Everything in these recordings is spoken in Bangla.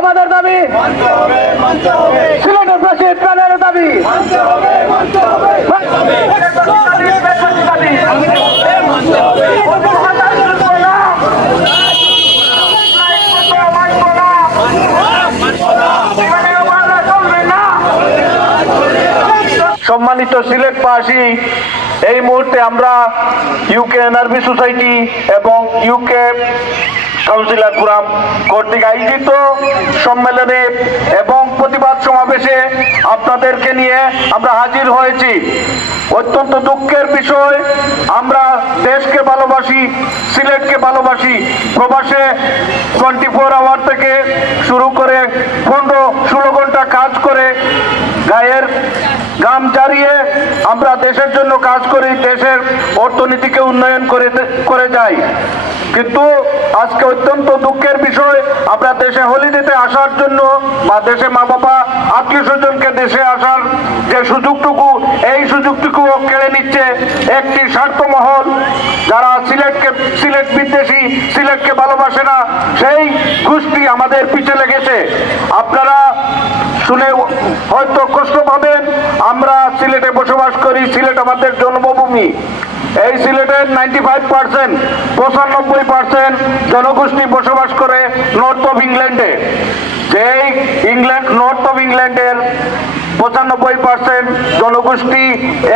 আমাদের দাবি সিলেটের প্রেসিডেন্ট প্রাণের দাবি সম্মানিত সিলেটবাসী, এই মুহূর্তে আমরা ইউকে এনআরবি সোসাইটি এবং ইউকে কাউন্সিলর ফোরাম কর্তৃক আয়োজিত সম্মেলনে এবং প্রতিবাদ সমাবেশে আপনাদেরকে নিয়ে আমরা হাজির হয়েছি। অত্যন্ত দুঃখের বিষয়, আমরা দেশকে ভালোবাসি, সিলেটকে ভালোবাসি। প্রবাসে 24 আওয়ার থেকে শুরু করে 15-16 ঘন্টা কাজ করে গায়ের গাম জারিয়ে আমরা দেশের জন্য কাজ করি, দেশের অর্থনীতিকে উন্নয়ন করে যাই। কিন্তু আজকে অত্যন্ত দুঃখের বিষয়, আমরা দেশে হলিডেতে আসার জন্য বা দেশে মা বাবা আত্মীয় স্বজনকে দেশে আসার যে সুযোগটুকু, এই সুযোগটুকুও কেড়ে নিচ্ছে একটি স্বার্থমহল, যারা সিলেট বিদ্বেষী, সিলেটকে ভালোবাসে না, সেই গোষ্ঠী আমাদের পিছে লেগেছে। আপনারা শুনে হয়তো কষ্ট পাবেন, আমরা সিলেটে বসবাস করি, সিলেট আমাদের জন্মভূমি। এই সিলেটের 95% জনগোষ্ঠী বসবাস করে নর্থ অফ ইংল্যান্ডে। যেই নর্থ অফ ইংল্যান্ডের 95% জনগোষ্ঠী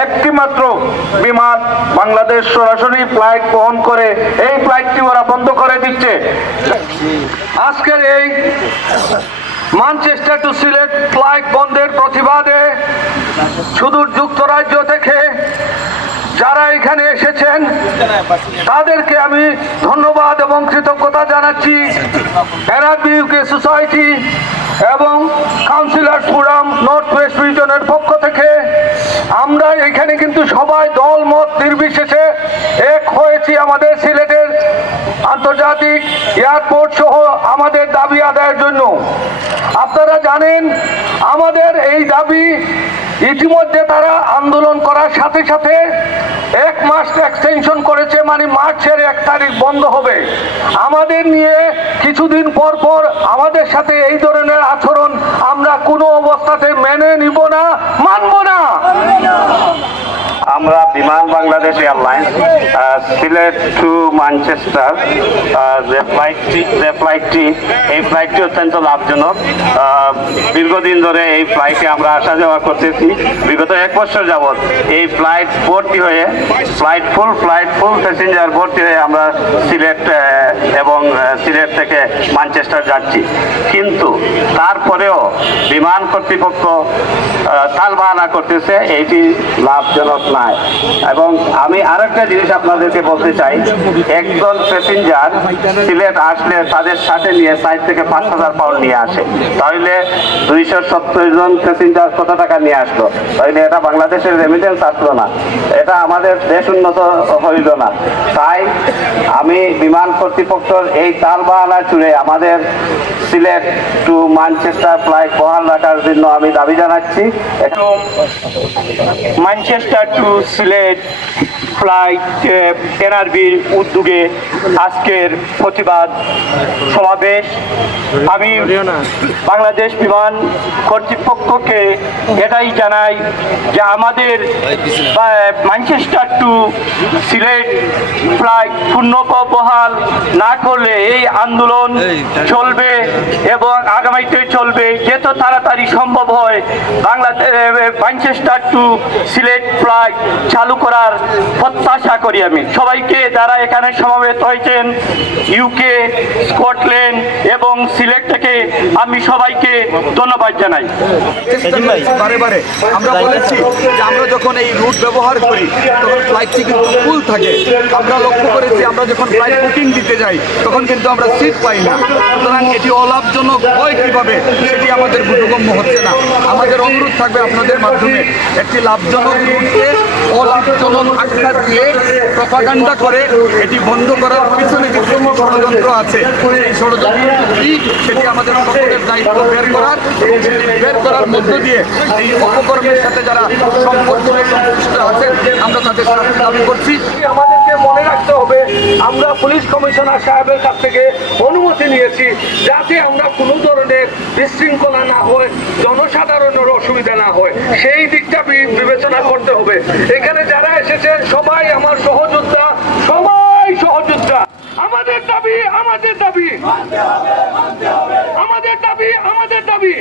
একটি মাত্র বিমান বাংলাদেশ সরাসরি ফ্লাইট বহন করে, এই ফ্লাইটটি ওরা বন্ধ করে দিচ্ছে। আজকের এই ম্যানচেস্টার টু সিলেট ফ্লাইট বন্ধের প্রতিবাদে সুদূর যুক্তরাজ্য থেকে যারা এখানে এসেছেন তাদেরকে আমি ধন্যবাদ এবং কৃতজ্ঞতা জানাচ্ছি। এনআরবি ইউকে সোসাইটি এবং কাউন্সিলর ফোরাম নর্থ ওয়েস্ট রিজনের পক্ষ থেকে আমরা এখানে কিন্তু সবাই দল মত নির্বিশেষে এক হয়েছি আমাদের সিলেটের আন্তর্জাতিক এয়ারপোর্ট সহ আমাদের দাবি আদায়ের জন্য। আপনারা জানেন আমাদের এই দাবি ইতিমধ্যে তারা আন্দোলন করার সাথে সাথে 1 মাস এক্সটেনশন করেছে, মানে মার্চের 1 তারিখ বন্ধ হবে। আমাদের নিয়ে কিছুদিন পর পর আমাদের সাথে এই ধরনের আচরণ আমরা কোনো অবস্থাতে মেনে নিব না, মানব না। আমরা Biman Bangladesh Airlines Sylhet to Manchester যে ফ্লাইটটি এই ফ্লাইটটি অত্যন্ত লাভজনক। দীর্ঘদিন ধরে এই ফ্লাইটে আমরা আসা যাওয়া করতেছি। বিগত 1 বছর যাবৎ এই ফ্লাইট ভর্তি হয়ে ফ্লাইট ফুল প্যাসেঞ্জার ভর্তি হয়ে আমরা সিলেট এবং সিলেট থেকে ম্যানচেস্টার যাচ্ছি। কিন্তু তারপরেও বিমান কর্তৃপক্ষ তালবাহানা করতেছে এইটি লাভজনক নাই। এবং আমি আরেকটা জিনিস আপনাদেরকে বলতে চাই, একজন প্যাসেঞ্জার সিলেট আসলে তাদের সাথে নিয়ে 4 থেকে 5,000 পাউন্ড নিয়ে আসে, তাহলে 270 জন প্যাসেঞ্জার কত টাকা নিয়ে আসলো? তাহলে এটা বাংলাদেশের রেমিটেন্স আসলো না, এটা আমাদের দেশ উন্নত হইল না। তাই আমি বিমান কর্তৃপক্ষের এই তালবাহানা চুড়ে আমাদের সিলেট টু ম্যানচেস্টার ফ্লাইট বহাল রাখার জন্য আমি দাবি জানাচ্ছি। ম্যানচেস্টার টু সিলেট ফ্লাইট এনআরবির উদ্যোগে আজকের প্রতিবাদ সমাবেশ। আমি বাংলাদেশ বিমান কর্তৃপক্ষকে এটাই জানাই যে আমাদের ম্যানচেস্টার টু সিলেট ফ্লাইট পুনর্বহাল না করলে এই আন্দোলন চলবে এবং আগামীতে চলবে। যত তাড়াতাড়ি সম্ভব হয় Bangladesh Manchester to Sylhet flight চালু করার প্রত্যাশা করি আমি। সবাইকে যারা এখানে সমবেত হয়েছেন ইউকে, স্কটল্যান্ড এবং সিলেট থেকে আমি সবাইকে ধন্যবাদ জানাই। বারে বারে আমরা বলেছি যে আমরা যখন এই রুট ব্যবহার করি তখন ফ্লাইটটি কিন্তু ফুল থাকে। আমরা লক্ষ্য করেছি আমরা যখন ফ্লাইট বুকিং দিতে যাই তখন কিন্তু আমরা সিট পাই না। সুতরাং এটি অলাভজনক হয় কীভাবে সেটি আমাদের বোধগম্য হচ্ছে না। আমাদের অনুরোধ থাকবে আপনাদের মাধ্যমে একটি লাভজনক রুটকে অলাভজনক আখ্যা দিয়ে প্রপাগান্ডা করে এটি বন্ধ করার পিছনে যে ষড়যন্ত্র আছে এই ষড়যন্ত্র কি সেটি আমাদের সকলের দায়িত্ব বের করার এবং সেটি বের করার মধ্য দিয়ে এই অপকর্মের সাথে যারা সম্পর্ক সংশ্লিষ্ট আছেন আমরা তাদের শাস্তি দাবি করছি। আমাদেরকে মনে রাখতে হবে আমরা পুলিশ কমিশনার সাহেবের কাছ থেকে অনুমতি নিয়েছি যাতে আমরা কোনো ধরনের বিশৃঙ্খলা না হয়, জনসাধারণের অসুবিধা না হয়, সেই দিকটা বিবেচনা করতে হবে। এখানে যারা এসেছেন সবাই আমার সহযোদ্ধা, সবাই সহযোদ্ধা। আমাদের দাবি, আমাদের দাবি, আমাদের দাবি, আমাদের দাবি।